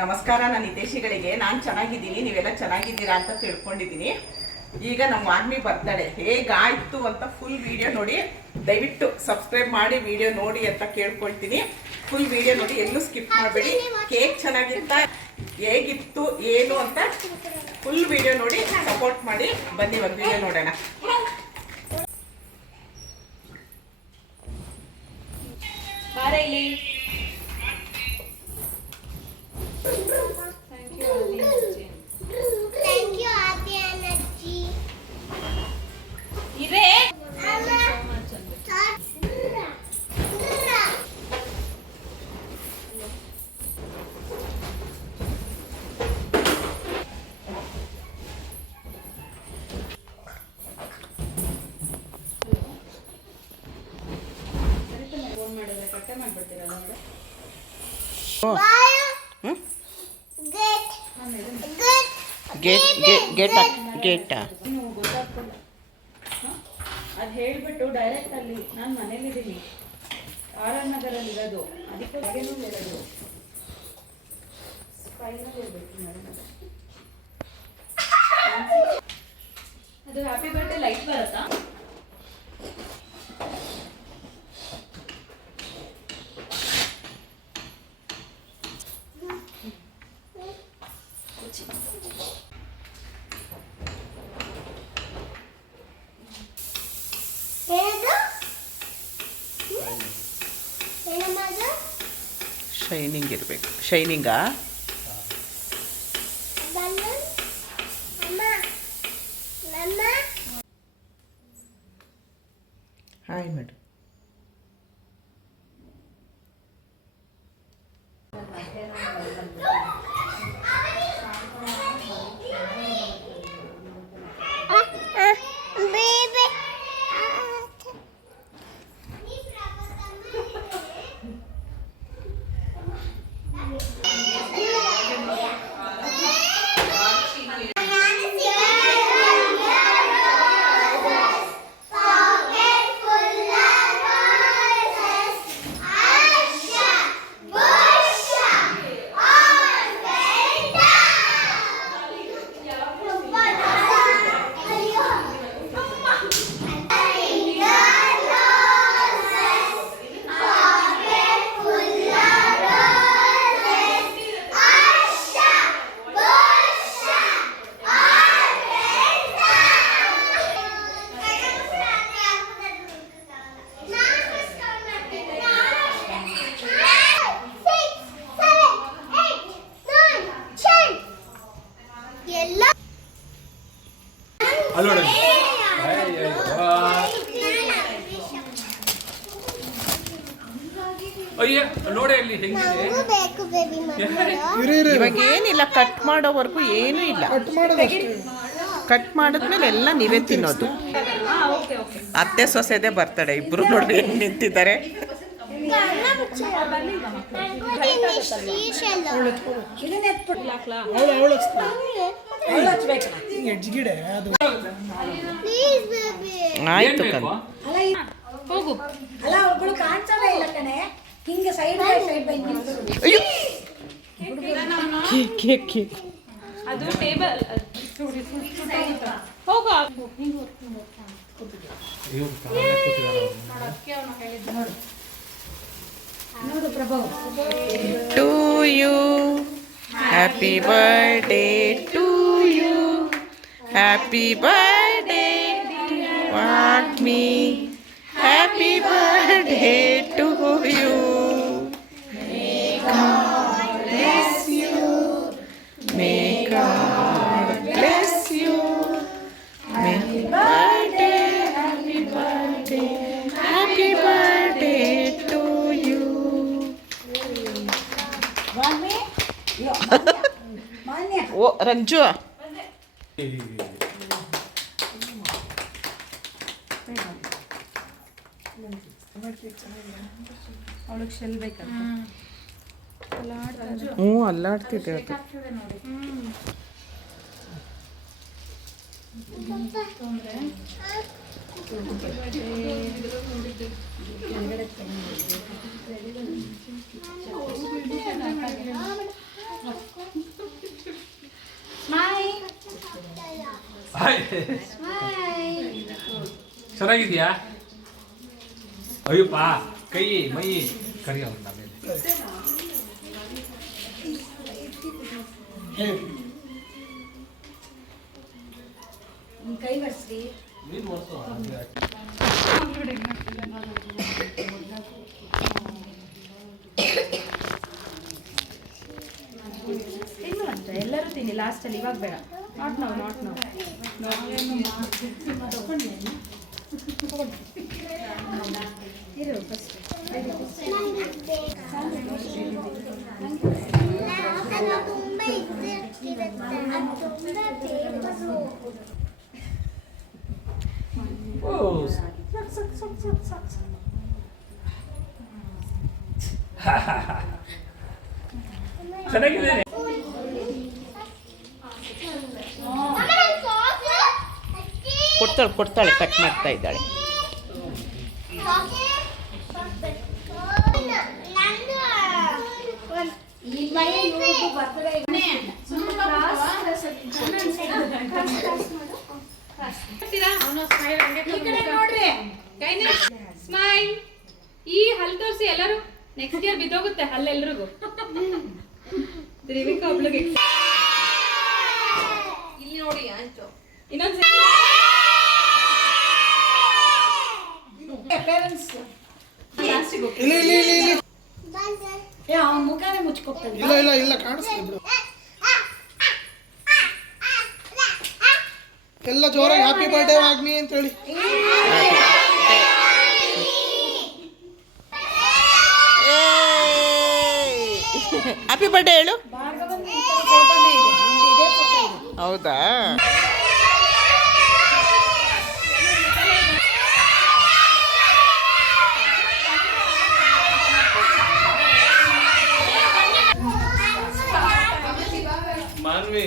ನಮಸ್ಕಾರ. ನಾನು ಹಿತೇಶಿಗಳಿಗೆ ನಾನು ಚೆನ್ನಾಗಿದ್ದೀನಿ, ನೀವೆಲ್ಲ ಚೆನ್ನಾಗಿದ್ದೀರಾ ಅಂತ ತಿಳ್ಕೊಂಡಿದ್ದೀನಿ. ಈಗ ನಮ್ಮ ಆರ್ಮಿ ಬರ್ತಡೆ ಹೇಗಾಯಿತು ಅಂತ ಫುಲ್ ವಿಡಿಯೋ ನೋಡಿ. ದಯವಿಟ್ಟು ಸಬ್ಸ್ಕ್ರೈಬ್ ಮಾಡಿ ವಿಡಿಯೋ ನೋಡಿ ಅಂತ ಕೇಳ್ಕೊಳ್ತೀನಿ. ಫುಲ್ ವಿಡಿಯೋ ನೋಡಿ, ಎಲ್ಲೂ ಸ್ಕಿಪ್ ಮಾಡಬೇಡಿ. ಕೇಕ್ ಚೆನ್ನಾಗಿತ್ತ, ಹೇಗಿತ್ತು ಏನು ಅಂತ ಫುಲ್ ವಿಡಿಯೋ ನೋಡಿ ಸಪೋರ್ಟ್ ಮಾಡಿ. ಬನ್ನಿ ಒಂದು ವಿಡಿಯೋ ನೋಡೋಣ. ಅದು ಹೇಳ್ಬಿಟ್ಟು ಡೈರೆಕ್ಟ್ ಅಲ್ಲಿ ನಾನು ಮನೇಲಿದ್ದೀನಿ, ಆರ್.ಆರ್. ನಗರಲ್ಲಿ ಇರೋದು, ಅದಕ್ಕೆ ಹೇಳೋದು ಫೈನಲ್ ಇರಬೇಕು ಮೇಡಮ್. ಅದು ಹ್ಯಾಪಿ ಬರ್ಡೇ ಲೈಟ್ ಬರುತ್ತಾ? ಶೈನಿಂಗ್ ಇರಬೇಕು. ಶೈನಿಂಗಾ? Hi madam. ಇವಾಗ ಏನಿಲ್ಲ, ಕಟ್ ಮಾಡೋವರೆಗೂ ಏನೂ ಇಲ್ಲ. ಕಟ್ ಮಾಡಿದ್ಮೇಲೆ ಎಲ್ಲ ನೀವೇ ತಿನ್ನೋದು. ಅತ್ತೆ ಸೊಸೆದೇ ಬರ್ತಡೆ, ಇಬ್ರು ನೋಡ್ರಿ ಹೆಂಗ್ ನಿಂತಿದ್ದಾರೆ. ಆಯ್ತು ಕಣ್, ಹೋಗು. ಅಲ್ಲ ಒಬ್ಬಳು ಕಾಣಿಸೋದೇ ಇಲ್ಲ ಕಣೆ, ಹಿಂಗೆ ಸೈಡ್ ಬೈ ಅದು ಟೇಬಲ್ ಹೋಗು. ನೋಡು Prabhu. To you happy birthday, to you happy birthday, what me happy birthday to you. ಓ ರಂಜು, ಅವಳಿಗೆ ಶೆಲ್ ಬೇಕಂತ. ಹ್ಞೂ ಅಲ್ಲಾಡ್ತಿದೆ ಅದು. ಚೆನ್ನಾಗಿದ್ಯಾ? ಅಯ್ಯಪ್ಪ ಕೈ ಮೈ ಕರಿಯ ಮೇಲೆ ಕೈ ಬರ್ಸ್ರಿ. ತಿನ್ನು ಅಂತ ಎಲ್ಲರೂ ತಿನ್ನಿ ಲಾಸ್ಟಲ್ಲಿ, ಇವಾಗ ಬೇಡ. ನಾಟ್ ನಾವು ಇರು ಫಸ್ಟ್. ಚೆನ್ನಾಗಿದ್ದೇನೆ. ಕೊಡ್ತಾಳೆ ಕಟ್ ಮಾಡ್ತಾ ಇದ್ದಾಳೆ. ಸ್ಮೈಲ್. ಈ ಹಲ್ ತೋರಿಸಿ ಎಲ್ಲರೂ. Next year ಬಿದ್ದೋಗುತ್ತೆ ಹಲ್ಲೆಲ್ರಿಗೂ. ತ್ರಿವಿಕಾ ಒಬ್ಳಿಗೆ ಇಲ್ಲಿ ನೋಡಿ ಆಯ್ತು. ಇನ್ನೊಂದ್ಸಲ ಪೇರೆಂಟ್ಸ್ ಅವನ ಮುಖನೇ ಮುಚ್ಕೋಗ್ತದೆ. ಇಲ್ಲ ಕಾಣಿಸ್ತಾ ಬಿಡು. ಎಲ್ಲ ಜೋರಾಗಿ ಹ್ಯಾಪಿ ಬರ್ಡೇ ವಾಗ್ಮಿ ಅಂತ ಹೇಳಿ. ಹ್ಯಾಪಿ ಬರ್ಡೇ ಹೇಳು. ಭಾರ್ಗವನ್ ಈ ಥರ ಫೋಟೋನೇ ಇದೆ, ನೋಡಿ, ಇದೇ ಫೋಟೋ ಇದೆ. ಹೌದಾ? ಮಾನ್ವಿ